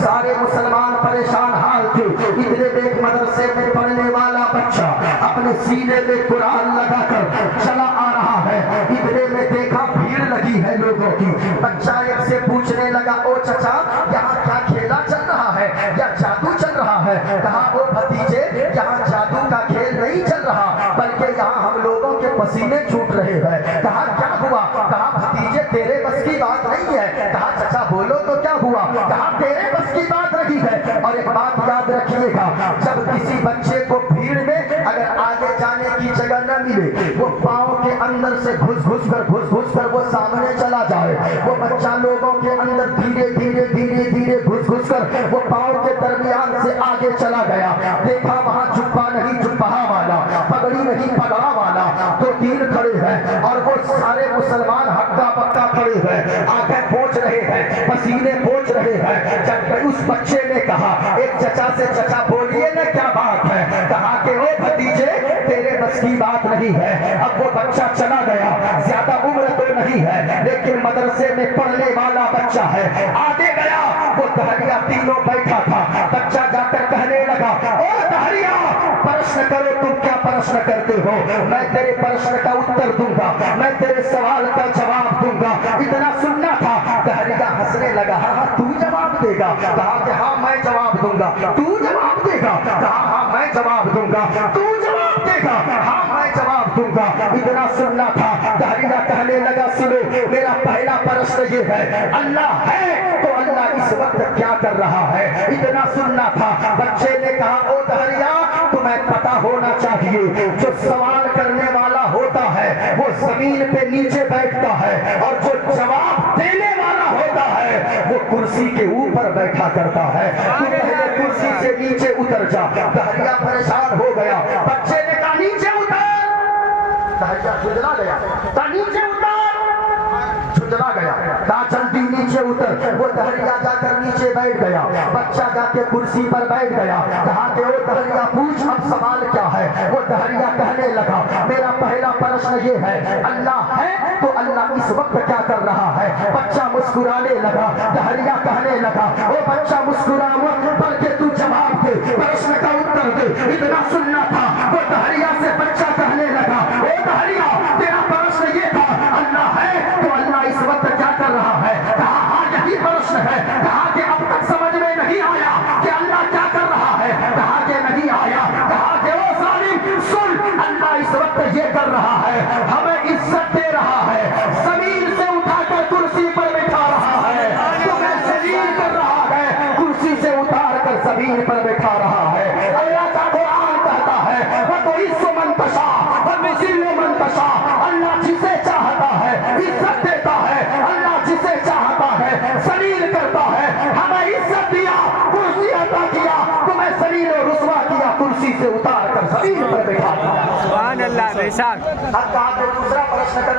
سارے مسلمان پریشان حال تھے، اتنے میں ایک مدرسے میں پڑھنے والا بچہ اپنے سینے میں قرآن لگا کر چلا آ رہا ہے، اتنے میں دیکھا بھیڑ لگی ہے لوگوں کی، بچہ ایک سے پوچھنے لگا او چچا یہاں کیا کھیلا چل رہا ہے یا جادو چل رہا ہے؟ کہا او بھتیجے یہاں جادو کا کھیل نہیں چل رہا بلکہ یہاں ہم لوگوں کے پسینے چھوٹ رہے ہیں۔ کہا کیا ہوا؟ کہا بھتیجے تیرے بس کی بات نہیں ہے۔ کہا چچا بولو تو کیا ہوا؟ کہا تیرے بس کی بات رہی ہے، اور ایک بات یاد رکھیے گا، جب کسی بچے کو بھیڑ میں اگر آگے جانے کی جگہ نہ ملے، وہ پاؤں کے اندر سے گھس گھس کر وہ سامنے چلا جائے، وہ بچہ لوگوں کے اندر دھیرے دھیرے گھس گھس کر وہ پاؤں کے درمیان سے آگے چلا گیا، دیکھا وہاں جبہ نہیں جبہ والا، پگڑی نہیں پگڑا والا، دو تین کھڑے ہیں اور وہ سارے مسلمان ہکا پکا کھڑے ہیں، آنکھیں پوچھ رہے ہیں، پسینے پوچھ رہے ہیں۔ جب اس بچے نے کہا ایک چچا سے چچا بولیے نا کیا بات ہے؟ کہا کہ او بھتیجے تیرے بس کی بات نہیں ہے۔ اب وہ بچہ چلا گیا، زیادہ عمر تو نہیں ہے لیکن مدرسے میں پڑھنے والا بچہ ہے، آگے گیا، وہ دہریا تینوں بیٹھا تھا، بچہ جا کر کہنے لگا او دہریا پرشن کرو، تم کیا پرشن کرتے ہو؟ میں تیرے پرشن کا اتر دوں گا، میں تیرے سوال کا جواب دوں گا۔ اتنا سننا تھا، دہریا ہنسنے لگا، ہاں تو جواب دے گا؟ کہا کہ ہاں میں جواب دوں گا۔ تو جواب دے گا؟ کہا ہاں میں جواب دوں گا۔ تو جواب دے گا؟ ہاں میں جواب دوں گا۔ اتنا سننا تھا، دہریا کہنے لگا سنو میرا پہلا پرشن یہ ہے، اللہ ہے تو اللہ اس وقت کیا کر رہا ہے؟ اتنا سننا تھا، بچے نے کہا او دہریا تمہیں پتا ہونا چاہیے جو سوال کرنے والا ہوتا ہے وہ زمین پہ نیچے بیٹھتا ہے اور جو جواب دینے والا ہوتا ہے وہ کرسی کے اوپر بیٹھا کرتا ہے، تو پہلے کرسی سے نیچے اتر جا۔ دہریا پریشان ہو گیا، بچے نے کہا نیچے اتر، دہریا جھجلا گیا، کہا نیچے اتر، جھجلا گیا، کہا جلدی نیچے اتر۔ وہ دہریا جا کر نیچے بیٹھ گیا، بچہ جا کے کرسی پر بیٹھ گیا، کہا کہ او دہریا پوچھ اب سوال کیا ہے؟ وہ دہریا کہنے لگا میرا پہلا پرشن یہ ہے، اللہ ہے تو اللہ اس وقت کیا کر رہا ہے؟ بچہ مسکرانے لگا، دہریا کہنے لگا او بچہ مسکرا مت بلکہ تو جواب دے، پرشن کا اتر دے۔ اتنا سننا تھا، وہ دہریا سے بچہ کہنے لگا او دہریا تیرا پرشن یہ تھا اللہ ہے تو اللہ اس وقت کیا کر رہا ہے؟ کہا ہاں یہی پرشن ہے۔ کہا کہ اب تک سمجھ میں نہیں آیا کہ اللہ کیا کر رہا ہے؟ کہا کہ نہیں آیا۔ کہا کہ او ظالم سن، اللہ اس وقت یہ کر رہا ہے، ہمیں عزت دے رہا ہے، زمین سے اٹھا کر کرسی پر بٹھا رہا ہے، تمہیں ذلیل کر رہا ہے، کرسی سے اتار کر زمین پر بٹھا رہا ہے۔ اللہ کا قرآن کہتا ہے وَتُعِزُّ مَن تَشَاءُ وَتُذِلُّ مَن تَشَاءُ، اللہ جسے چاہتا ہے عزت دیتا ہے، اللہ جسے چاہتا ہے ذلیل کرتا ہے۔ ہمیں عزت دیا، کرسی عطا کیا، تمہیں ذلیل و رسوا کیا، کرسی سے اتار کر زمین پر بٹھا دیا۔ سبحان اللہ بے شک۔ اب کہا کہ دوسرا پرشن کر،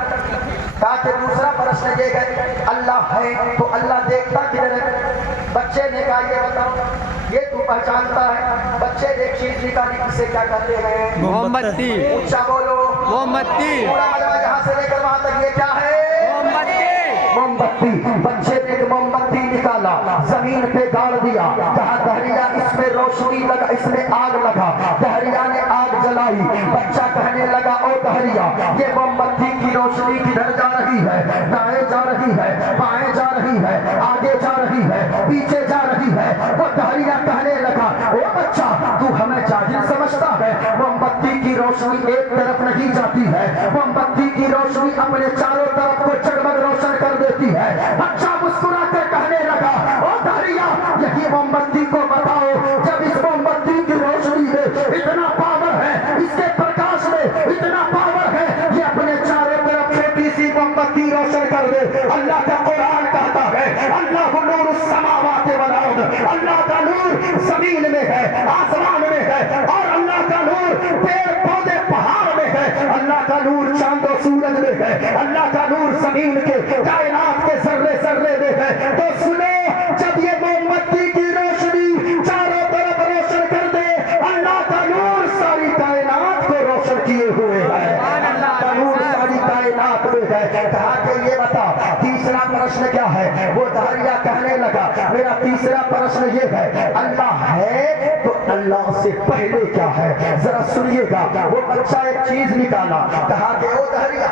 کہا کہ دوسرا پرشن یہ ہے اللہ ہے تو اللہ دیکھتا کدھر ہے؟ بچے نے کہا یہ بتاؤ یہ تو پہچانتا ہے؟ بچے نے ایک چیز نکالی، اسے کیا کہتے ہیں؟ محمد تی، اونچا بولو محمد تی، پورا مجمع یہاں سے لے کر وہاں تک، یہ کیا ہے؟ محمد تی، موم بتی۔ بچے نے ایک موم بتی نکالا، زمین پہ ڈال دیا، کہا دہریا اس میں روشنی لگا، اس میں آگ لگا۔ دہریا نے آگ جلائی، بچہ کہنے لگا او دہریا یہ موم بتی کی روشنی کدھر جا رہی ہے؟ دائیں جا رہی ہے، بائیں جا رہی ہے، آگے جا رہی ہے، پیچھے جا رہی ہے۔ وہ دہریا کہنے لگا او بچہ تو ہمیں جاہل سمجھتا ہے؟ موم بتی کی روشنی ایک طرف نہیں جاتی ہے، موم بتی کی روشنی اپنے چاروں طرف کو جگمگ روشن کر دیتی ہے۔ بچہ مسکرا کر کہنے لگا او دہریا یہی موم بتی کو بتاؤ، جب اس موم بتی کی روشنی میں اتنا پاور ہے، اس کے پرکاش میں اتنا پاور ہے، یہ اپنے چاروں طرف چھوٹی سی موم بتی روشن کر دے۔ اللہ کا قرآن کہتا ہے اللہ نور السماوات والارض، اللہ کا نور زمین میں ہے، آسمان میں ہے، اور اللہ کا نور پیڑ پودے پہاڑ میں ہے، اللہ کا نور چاند و سورج میں ہے، اللہ کا نور زمین کے کائنات کے ذرے ذرے میں ہے۔ تو سنو جب یہ موم بتی کی روشنی چاروں طرف روشن کر دے، اللہ کا نور ساری کائنات کو روشن کیے ہوئے ہے، اللہ کا نور ساری کائنات میں ہے۔ کہا کہ یہ بتا تیسرا پرشن کیا ہے؟ وہ دہریا کہنے لگا میرا تیسرا پرشن یہ ہے اللہ ہے تو اللہ سے پہلے کیا ہے؟ ذرا سنیے گا. وہ بچہ ایک چیز نکالا, کہا کہ او دہریا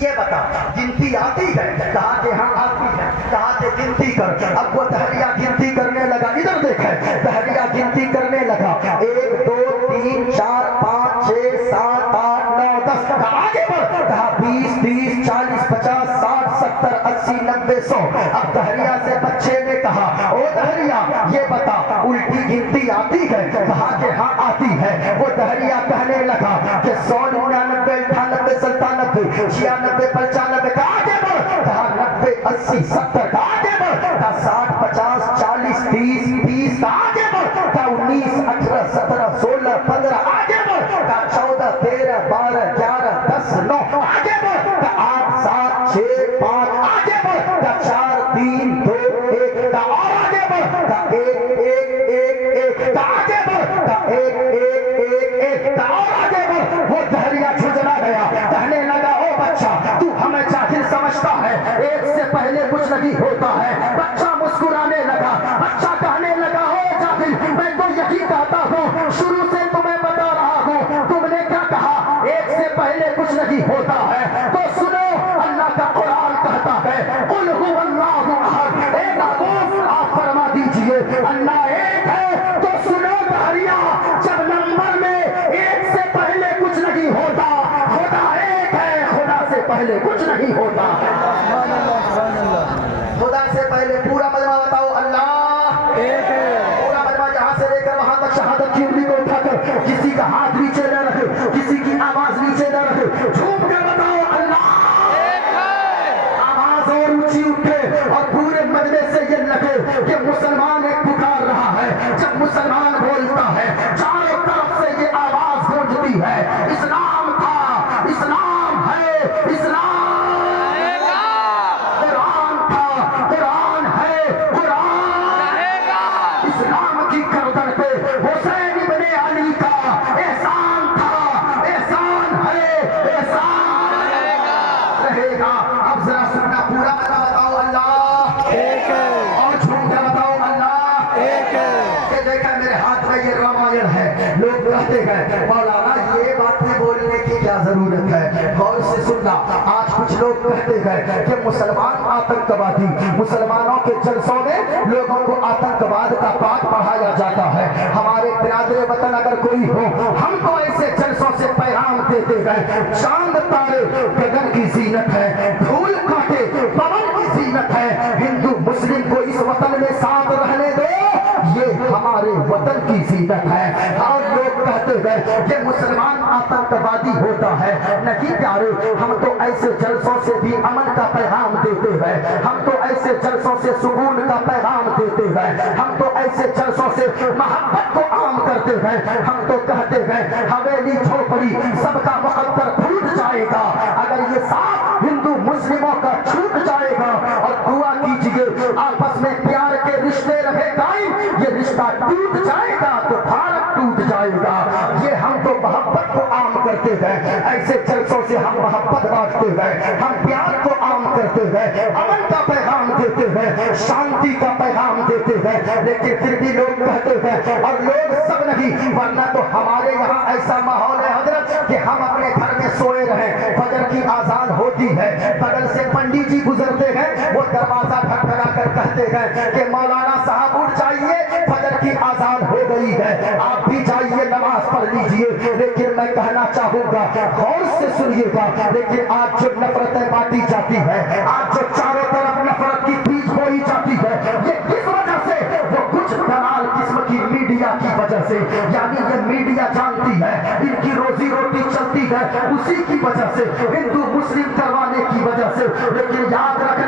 یہ بتا گنتی آتی ہے؟ کہا کہ ہاں آتی ہے. کہا کہ گنتی کر. اب وہ دہریا گنتی کرنے لگا. ادھر دیکھیں, دہریا گنتی کرنے لگا 1 2 3 4 5 6 7 8 9 10. کہا آگے بڑھ. کہا 20 30 40 50 60 70 80 90 100. اب دہریا سے بچے نے کہا او دہریا یہ بتا الٹی گنتی آتی ہے؟ کہا کہ ہاں آتی ہے. وہ دہریا کہنے لگا کہ 100 99 98 97 96 95 کا آگے بڑھ. کہا 90 80 70 کا آگے بڑھ. کہا 60 50 40 30 30 کا آگے بڑھ. کہا 19 18 17 16 15 آگے بڑھ. کہا 14 13 12 11 10 9 آگے بڑھ. کہا 8 7 6 5 آگے بڑھ. کہا 4 3 2 1 کا اور آگے بڑھ. کہا 1 1 1 1 کا آگے بڑھ. کہا 1 1 1 1 کا اور آگے بڑھ. وہ دہریا جھجلا گیا, کہنے لگا او بچہ تو ہمیں جاہل سمجھتا ہے, ایک سے پہلے کچھ نہیں ہوتا ہے. بچہ مسکرانے لگا. بچہ کہنے لگا او جاہل میں تو یہی کہتا ہوں, شروع سے تمہیں بتا رہا ہوں, تم نے کیا کہا ایک سے پہلے کچھ نہیں ہوتا ہے. تو سنو اللہ کا قرآن کہتا ہے قل هو اللہ احد. اے نبی آپ فرما دیجئے اللہ ایک ہے. تو سنو دہریا جب نمبر میں ایک سے پہلے کچھ نہیں ہوتا, خدا ایک ہے, خدا سے پہلے کچھ نہیں ہوتا. خدا سے پہلے پورا مجمع بتاؤ اللہ ایک ہے. پورا مجمع جہاں سے لے کر وہاں تک شہادت کی انگلی کو اٹھا کر کسی کا ہاتھ نیچے نہ رکھے, کسی کی آواز نیچے نہ رکھے, جھوم کر بتاؤ اللہ ایک ہے. آواز اور اونچی اٹھے اور پورے مجمع سے یہ لگے کہ مسلمان ایک پکار رہا ہے. جب مسلمان بولتا ہے چاروں طرف سے یہ آواز گونجتی ہے اسلام تھا, اسلام ہے, اسلام قرآن تھا, قرآن ہے, قرآن اسلام کی گردن پہ حسین ابن علی کا احسان تھا, احسان ہے, احسان رہے گا. اب ذرا سننا پورا مجمع بتاؤ اللہ ایک ہے. اور جھوم کر بتاؤ اللہ ایک ہے. کہ دیکھا میرے ہاتھ میں یہ رامائن ہے. لوگ کہتے ہیں مولانا یہ باتیں بولنے کی کیا ضرورت ہے؟ غور سے سننا. آج کچھ لوگ کہتے ہیں کہ مسلمان آتنکوادی, مسلمانوں کے جلسوں میں لوگوں کو آتنکواد کا پاٹ پڑھایا جاتا ہے. ہمارے برادر وطن اگر کوئی ہو ہم کو ایسے جلسوں سے پیغام دیتے گئے چاند تارے گگن کی زینت ہے, دھول کاٹے پون کی زینت ہے, ہندو مسلم کو اس وطن میں ساتھ رہنے دو, یہ ہمارے وطن کی زینت ہے. اور لوگ کہتے ہیں کہ مسلمان آتنکوادی ہوتا ہے. نہیں پیارے, ہم تو ایسے جلسوں سے بھی امن کا پیغام دیتے ہیں, ہم تو ایسے جلسوں سے سکون کا پیغام دیتے ہیں, ہم تو ایسے جلسوں سے محبت کو عام کرتے ہیں. ہم تو کہتے ہیں حویلی جھوپڑی سب کا مقدر پھوٹ جائے گا اگر یہ ساتھ ہندو مسلموں کا چھوٹ جائے گا. اور دعا کیجئے آپس میں پیار کے رشتے رہے قائم, یہ رشتہ ٹوٹ جائے گا تو بھارت ٹوٹ جائے گا. یہ ہم تو محبت کو عام کرتے ہیں, ایسے جلسوں سے ہم محبت بانٹتے ہیں, ہم پیار کو عام کرتے ہیں, امن کا پیغام دیتے ہیں, شانتی کا پیغام دیتے ہیں. لیکن پھر بھی لوگ کہتے ہیں اور لوگ سب نہیں, ورنہ تو ہمارے یہاں ایسا ماحول ہے حضرت کہ ہم اپنے گھر میں سوئے رہیں, فجر کی آزان ہوتی ہے, بغل سے پنڈی جی گزرتے ہیں, وہ دروازہ کھٹکھٹا کر کہتے ہیں کہ مولانا صاحب اٹھ جائیے فجر کی آزان ہو گئی ہے, آپ بھی جائیے نماز پڑھ لیجئے. لیکن میں کہنا چاہوں گا غور سے سنیے گا, لیکن آج جو نفرتیں بانٹی جاتی ہے, آج جو چاروں طرف نفرت کی بیج بوئی جاتی ہے, یہ کس وجہ سے؟ وہ کچھ دلال قسم کی میڈیا کی وجہ سے. یعنی یہ میڈیا جانتی ہے ان کی روزی روٹی چلتی ہے اسی کی وجہ سے, ہندو مسلم کروانے کی وجہ سے. لیکن یاد رکھنا